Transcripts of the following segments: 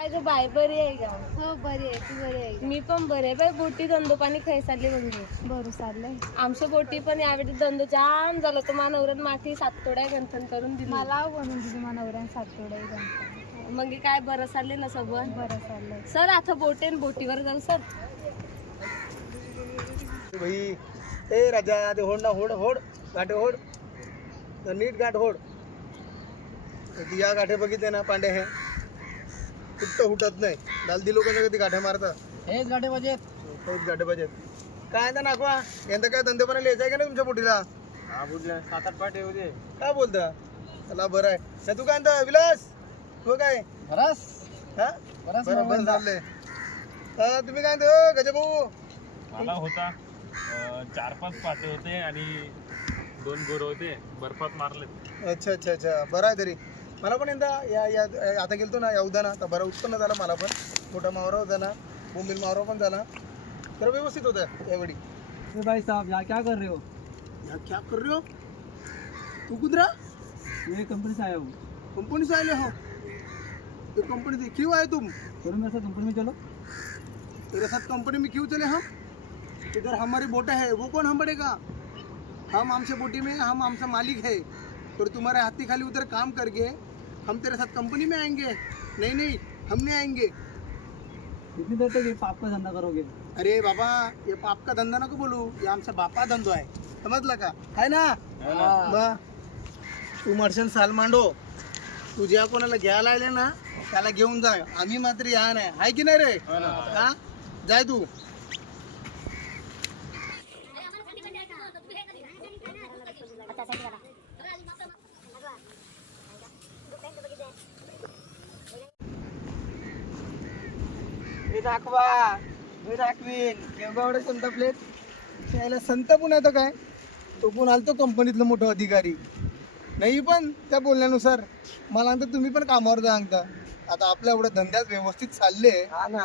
अगं बाय बरी आहे का? हो बरी आहे. तू बरी आहे मी पण बरे बाय बोटी धंदोपाणी खाई चालली म्हणजे बरं चाललंय. आमच्या बोटी पण यावेळी धंदो जाम झालं. तर मला नवऱ्यात माठी सातोड्या गंथन करून दिली. मला दिली मला नवऱ्याने सातोडे मग हे काय बरं चालले ना सोबत बरं चाललंय. सर आता बोटेन बोटीवर जाऊ सर. भाई ए राजा ते होड ना होड होड. गाठे होड. तर नीट गाठ होड. तर या गाठे बघितले ना पांडे हे. कुठं हुटत नाही. दालदी लोकांना कधी गाठे मारतात हेच गाठी पाहिजे हेच गाठे पाहिजेत. काय आता नाकवा यंदा काय धंदेपणा लिहायचा का नाही तुमच्या पोटीला? हा बुडल्या सात आठ पाठ येऊ दे काय बोलता? चला बरं आहे. नाही तू काय म्हणता? विलास तू काय? बरास हा? बराच बरं बरं चाललंय हा, तुम्ही काय म्हणतो? गजभाऊ मला होता. अं, चार पाच पाते होते आणि दोन गोर होते. बर्फात मारले अच्छा अच्छा अच्छा. बरं आहे तरी. मला पण यंदा या या आता गेलतो ना या उद्याना. तर बरं उत्पन्न झालं मला पण. मोठा मावरा होता ना बोंबील मावरा पण झाला. तर व्यवस्थित होतं यावेळी. भाई साहब यहाँ क्या कर रहे हो? या क्या कर रहे हो? तू कुदरा मैं कंपनी से आया हूँ। कंपनी से आए हो? तो कंपनी से क्यों आए तुम? चलो मेरे साथ कंपनी में चलो। तेरे साथ कंपनी में क्यों चले हम? इधर हमारी बोटे है वो कौन हम बढ़ेगा हम हमसे बोटी में हम हमसे मालिक है। और तुम्हारे हाथी खाली उधर काम करके हम तेरे साथ कंपनी में आएंगे। नहीं नहीं हम नहीं आएंगे। कितनी देर तक ये पाप का धंधा करोगे? अरे बाबा ये पाप का धंदा नको बोलू? ये आमचा बापा धंदो आहे समजलं का? आहे ना? मग तू मर्शन साल मांडो। तू ज्या कोणाला घ्यायला आले ना त्याला घेऊन जा. आम्ही मात्र या नाही आहे की नाही रे? हा? जाय तू. दाखवा. दाखवीन. केव्हा एवढं संत प्लेट त्याला संत पण येतो काय? तो पण आलतो कंपनीतलं मोठं अधिकारी. नाही पण त्या बोलण्यानुसार. मला सांगतो तुम्ही पण कामावर जा सांगता आता आपल्या एवढ्या धंद्यात व्यवस्थित चालले. हा ना.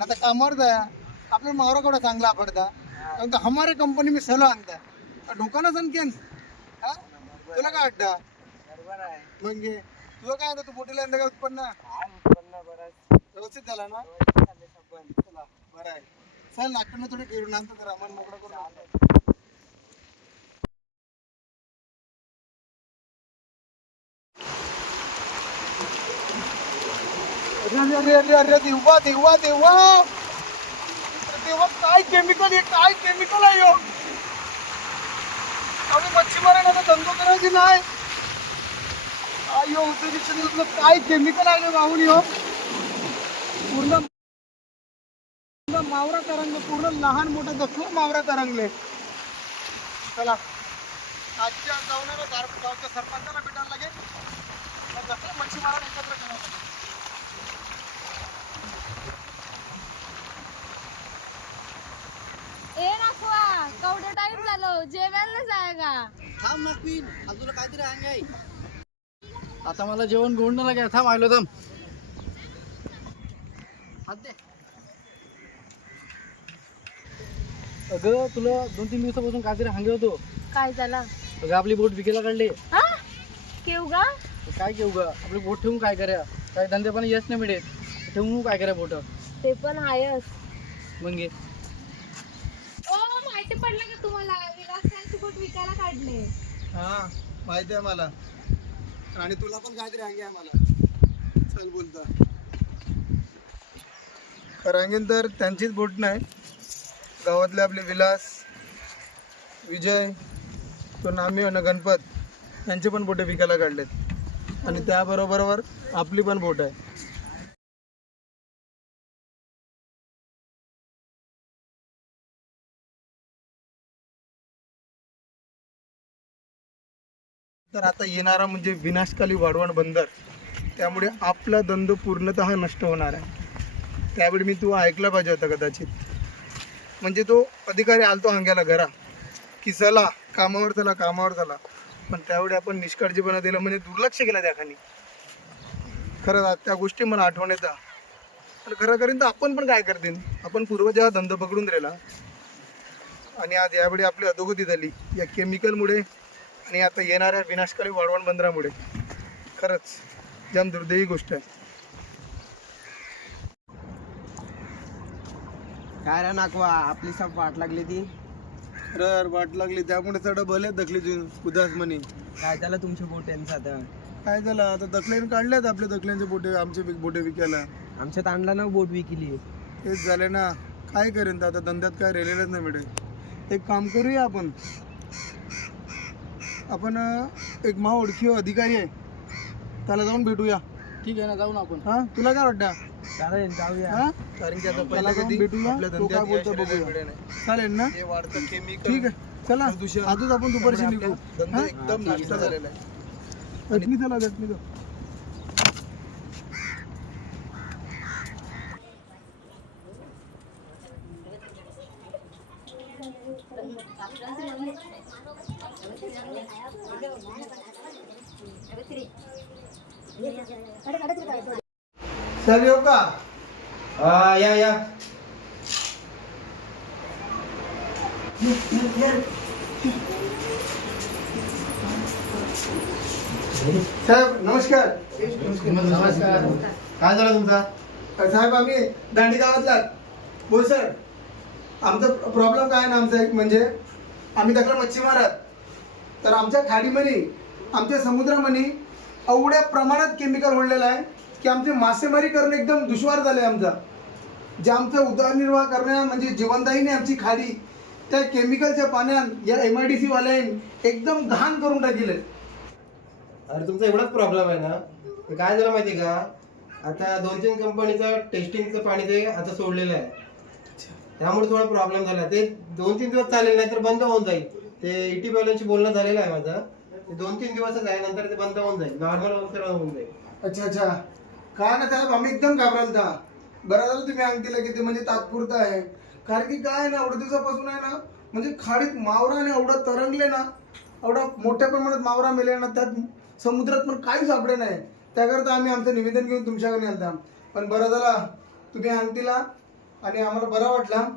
आता कामावर जा. आपला मावरा केवढा चांगला पडता कारण का हमारे कंपनी में सलो आणता. डोकाना संख्येन हा? तुला काय वाटतं? म्हणजे तुझं काय आता? तू यंदा काय उत्पन्न? व्यवस्थित झाला ना? चला बरं आहे. चल नाकडनं थोडे फिरून आणतो जरा मन मोकळं करून आणतो. अरे अरे अरे अरे अरे देवा देवा देवा! देवा काय केमिकल हे काय केमिकल आहे ह्यो? आम्ही मच्छीमारांना धंदो करायची नाही. अयो उद्योजक काय केमिकल आहे रे वाहून ह्यो पूर्ण पूर्ण मावरा तरंगले पूर्ण लहान मोठा दखल मावरा तरंगले. चला. आजच्या जाऊन गावच्या सरपंचाला भेटायला लागेल. दखल एकत्र करावं लागेल ए नाखवा केवढं टाइम झालं. जेवायला जाय का? थांब ना क्वीन तुला काहीतरी अंग आहे. आता मला जेवण गोड नाही लागे थांब आलो थांब. अगं तुला दोन तीन दिवसापासून काहीतरी हांगे होतो. काय झाला? अगं आपली बोट विकायला काढली. हा? केव गा? काय घेऊ ग? आपली बोट ठेवून काय करा काय धंदे पण यश नाही मिळेल ठेवून काय करा बोट? ते पण आहेच. मग घे. ओ माहिती पडलं का तुम्हाला? विलास बोट विकायला काढले. हा माहिती आहे मला. आणि तुला पण काहीतरी अंगे आहे मला. चल बोलता. रांगेन तर त्यांचीच बोट नाही. गावातले आपले विलास विजय तो नामी आणि गणपत यांचे पण बोटे विकायला काढलेत. आणि त्याबरोबरवर आपली पण बोट आहे. तर आता येणारा म्हणजे विनाशकाली वाढवण बंदर. त्यामुळे आपला धंदो पूर्णतः नष्ट होणार आहे. त्यावेळी मी तू ऐकलं पाहिजे होतं कदाचित. म्हणजे तो अधिकारी आलतो हांग्याला घरा. की चला कामावर चला कामावर चला. पण त्यावेळी आपण निष्काळजीपणा दिलं म्हणजे दुर्लक्ष केला त्याखाली खरंच त्या गोष्टी मला आठवण येतात. आणि खरं करीन तर आपण पण काय करतील? आपण पूर्वज हा धंदा पकडून राहिला आणि आज यावेळी आपली अधोगती झाली. या केमिकलमुळे आणि आता येणाऱ्या विनाशकारी वाढवण बंदरामुळे. खरंच जाम दुर्दैवी गोष्ट आहे. काय रे नाकवा आपली साप वाट लागली ती. खरं वाट लागली त्यामुळे चढ भले दखली तुझी उदास म्हणे. काय झालं तुमच्या बोट्यांचं आता? काय झालं? आता दखल्याने काढल्यात आपल्या दखल्यांचे बोटे आमचे विक- बोटे विकायला. आमच्यात आणला ना बोट विकली. तेच झाले ना. काय करेन आता? धंद्यात काय राहिलेलंच नाही मिळेल एक काम करूया आपण. आपण अं, एक मा ओळखी अधिकारी आहे. त्याला जाऊन भेटूया. ठीक आहे ना जाऊ ना आपण. हा? तुला काय वाटतं? चालेल जाऊया. हा? कारण की आता कधी भेटूया. आपल्या तो काय धंद्यात बोलतो यश बघूया. मिळालं नाही. चालेल ना? ते वाढतं केमिकल ठीक आहे. चला. आजच आपण दुपारशी निघू. धंदा हा? एकदम झालेला आहे. चटणी चला चटणी चला. साहेब येऊ का या या साहेब नमस्कार. नमस्कार. काय झालं तुमचा? साहेब आम्ही दांडी गावातला बोल सर आमचा प्रॉब्लेम काय ना आमचा एक म्हणजे आम्ही दाखला मच्छीमार आहात. तर आमच्या खाडीमध्ये आमच्या समुद्रामध्ये एवढ्या प्रमाणात केमिकल होडलेलं आहे. की आमचे मासेमारी करणं एकदम दुश्वार झालं आमचा. जे आमचं उदरनिर्वाह करणं म्हणजे जीवनदायीने आमची खाडी त्या केमिकलच्या पाण्यात या एम आय डी सीवाल्याने एकदम घाण करून टाकेल अरे तुमचा एवढाच प्रॉब्लेम आहे ना? ते काय झालं माहिती का? आता दोन तीन कंपनीचं टेस्टिंगचं पाणी ते आता सोडलेलं आहे. त्यामुळे थोडा प्रॉब्लेम झाला. ते दोन तीन दिवस चालेल नाही तर बंद होऊन जाईल. ते इटी बॅलन्सची बोलणं झालेलं आहे माझं. ते दोन तीन दिवसच आहे नंतर ते बंद होऊन जाईल. नॉर्मल होऊन जाईल. अच्छा अच्छा. काय ना साहेब? आम्ही एकदम घाबरलता. बरं झालं तुम्ही अंगतीला की ते म्हणजे तात्पुरतं आहे. कारण की काय आहे ना एवढ्या दिवसापासून आहे ना म्हणजे खाडीत मावराने एवढं तरंगले ना एवढा मोठ्या प्रमाणात मावरा मेले ना त्यात समुद्रात पण काही सापडे नाही. त्याकरता आम्ही आमचं निवेदन घेऊन तुमच्याकडे आलता. पण बरं झाला तुम्ही अंगतीला आणि आम्हाला बरा वाटला.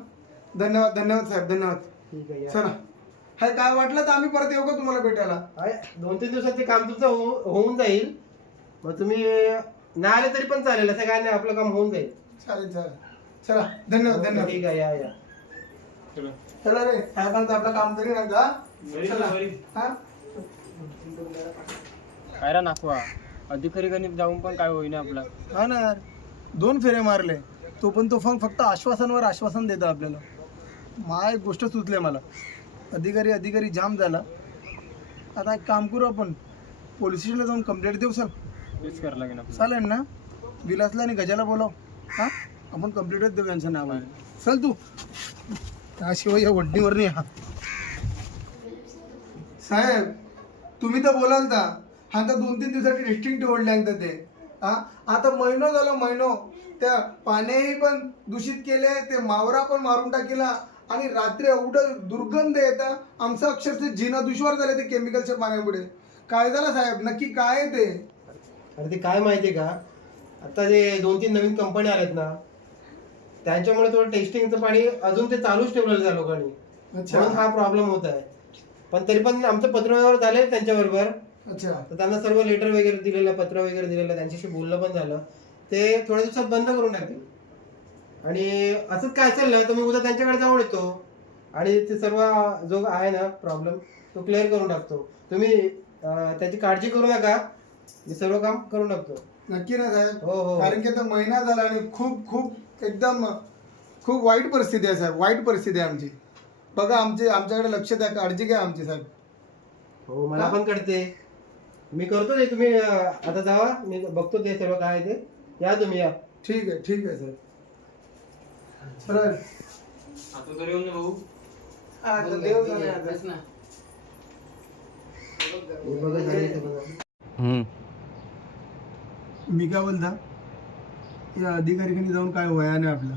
धन्यवाद धन्यवाद साहेब धन्यवाद. ठीक आहे या. चला. हाय काय वाटलं तर आम्ही परत येऊ का तुम्हाला भेटायला? दोन तीन दिवसात ते काम तुमचं हो- होऊन जाईल. मग तुम्ही नाही आले तरी पण चालेल असं काय नाही आपलं काम होऊन जाईल. चालेल चालेल. चला धन्यवाद धन्यवाद. ठीक आहे या या. चला. चला रे साहेबांचं आपलं काम करी ना का? घरी चला. जा, घरी. हा? काय रा नाकवा अधिकारी गणित जाऊन पण काय होईना आपला? हा ना यार. दोन फेरे मारले. तो पण तो फक्त फक्त आश्वासनवर आश्वासन देतो आपल्याला. मा एक गोष्ट सुचले मला. अधिकारी अधिकारी जाम झाला. आता एक काम करू आपण. पोलीस स्टेशनला जाऊन कंप्लेंट देऊ सर तेच करावं लागेल आपलं चालेल ना? विलासला आणि गजाला बोलाव. हा? आपण कंप्लेंटच देऊ यांच्या नावाने चल तू. त्याशिवाय या वडणीवर नाही हा साहेब तुम्ही तर बोलाल का हा तर दोन तीन दिवसाची टेस्टिंग ठेवले आहे ते. हा? आता महिनो झाला महिनो. त्या पाण्याही पण दूषित केले ते मावरा पण मारून टाकेला. आणि रात्री एवढं दुर्गंध येता. आमचं अक्षरशः जिना दुश्वार झाले ते केमिकलच्या पाण्यामुळे. काय झालं साहेब? नक्की काय आहे ते? अरे ते काय माहितीये का? आता जे दोन तीन नवीन कंपन्या आल्यात ना त्यांच्यामुळे थोडं टेस्टिंगचं पाणी अजून ते चालूच ठेवलेलं त्या लोकांनी. म्हणून हा प्रॉब्लेम होत आहे. पण तरी पण आमचं पत्रव्यवहार झाले त्यांच्याबरोबर. अच्छा. तर त्यांना सर्व लेटर वगैरे दिलेलं पत्र वगैरे दिलेलं त्यांच्याशी बोलणं पण झालं. ते थोड्या दिवसात बंद करून टाकतील. आणि असंच काय असेल ना तर मी उद्या त्यांच्याकडे जाऊन येतो. आणि ते सर्व जो आहे ना प्रॉब्लेम तो क्लिअर करून टाकतो. तुम्ही त्याची काळजी करू नका. मी सर्व काम करून टाकतो नक्की ना साहेब? हो हो. कारण की आता महिना झाला आणि खूप खूप एकदम खूप वाईट परिस्थिती आहे साहेब. वाईट परिस्थिती आहे आमची. बघा आमची आमच्याकडे लक्ष द्या काळजी घ्या आमची साहेब. हो मला पण कळते. मी करतो ते तुम्ही अं, आता जावा. मी बघतो ते सर्व काय आहे ते. या तुम्ही या. ठीक आहे ठीक आहे साहेब. हा, तर देव जाणे आता. मी बघत आहे. ते बघा. मी काय बोलता या अधिकारीकडे जाऊन काय वयाने आपलं.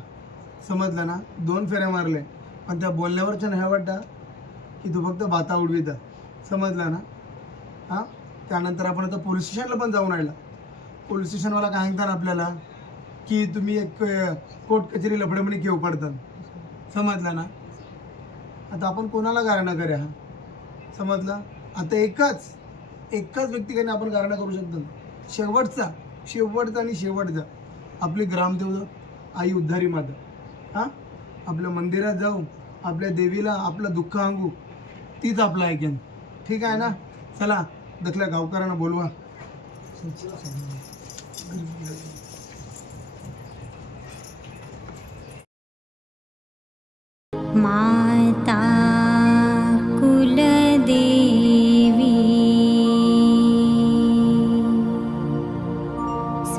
समजलं ना? दोन फेऱ्या मारले. पण त्या बोलण्यावरच्या नाही वाटतं की तू फक्त बाता उडविता. समजला ना? हां? त्यानंतर आपण आता पोलीस स्टेशनला पण जाऊन राहिला. पोलीस स्टेशनवाला काय सांगतात आपल्याला? की तुम्ही एक कोर्ट कचेरी लफड्यामध्ये घेऊ पडतात. समजला ना? आता आपण कोणाला गारणं करूया? हा समजलं? आता एकच एकाच व्यक्तीकडे आपण गारणा करू शकतो. शेवटचा शेवटचा आणि शेवटचा. आपली ग्रामदेवता आई उद्धारी माता. हां? आपल्या मंदिरात जाऊ आपल्या देवीला आपलं दुःख सांगू तीच आपलं ऐकेन. ठीक आहे ना? चला दखल्या गावकऱ्यांना बोलवा. माता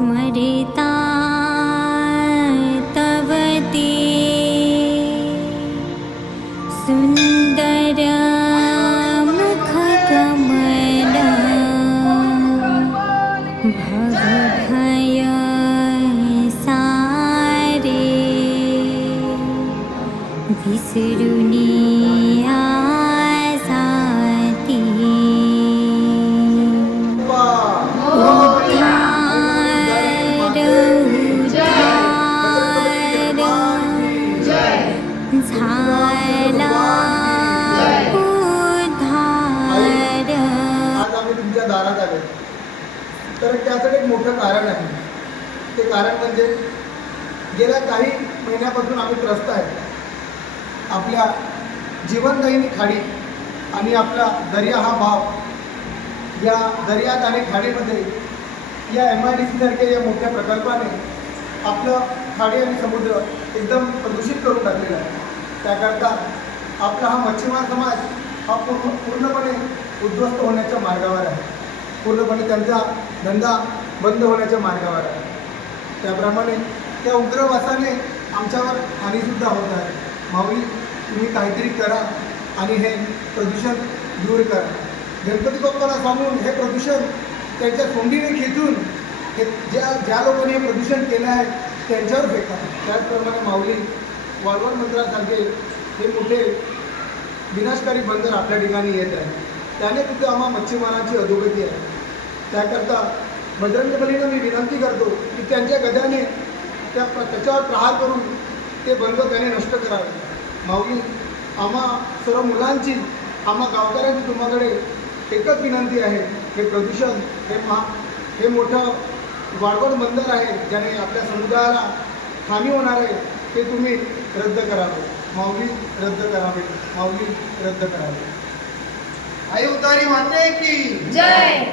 स्मरिता तव ते सुन्दर मुखकमल भवभय सारे विसरुनी आणि आपला दर्या हा भाव. या दर्यात आणि खाडीमध्ये या एम आय डी सीसारख्या या मोठ्या प्रकल्पाने आपलं खाडी आणि समुद्र एकदम प्रदूषित करून टाकलेला आहे. त्याकरता आपला हा मच्छीमार समाज हा पूर्ण पूर्णपणे उद्ध्वस्त होण्याच्या मार्गावर आहे. पूर्णपणे त्यांचा धंदा बंद होण्याच्या मार्गावर आहे. त्याप्रमाणे त्या उग्रवासाने आमच्यावर हानीसुद्धा होत आहे. भावी तुम्ही काहीतरी करा. आणि हे प्रदूषण दूर करा गणपती बाप्पाला सांगून हे प्रदूषण त्यांच्या तोंडीने खेचून हे ज्या ज्या लोकांनी हे प्रदूषण केलं आहे त्यांच्यावर फेका त्याचप्रमाणे माऊली वालवण मंदिरासारखे हे मोठे विनाशकारी बंदर आपल्या ठिकाणी येत आहे त्याने तिथं आम्हा मच्छीमारांची अधोगती आहे. त्याकरता बजरंग बलीनं मी विनंती करतो की त्यांच्या गद्याने त्या त्याच्यावर प्रहार करून ते बंद त्याने नष्ट करावे. माऊली आम्हा सर्व मुलांची आम्हा गावकऱ्यांची तुम्हाकडे एकच विनंती आहे. हे प्रदूषण हे महा हे मोठं वाडवड बंदर आहे ज्याने आपल्या समुदायाला हानी होणार आहे ते तुम्ही रद्द करावे. माऊली रद्द करावे. माऊली रद्द करावे. आई उतारी माते की जय!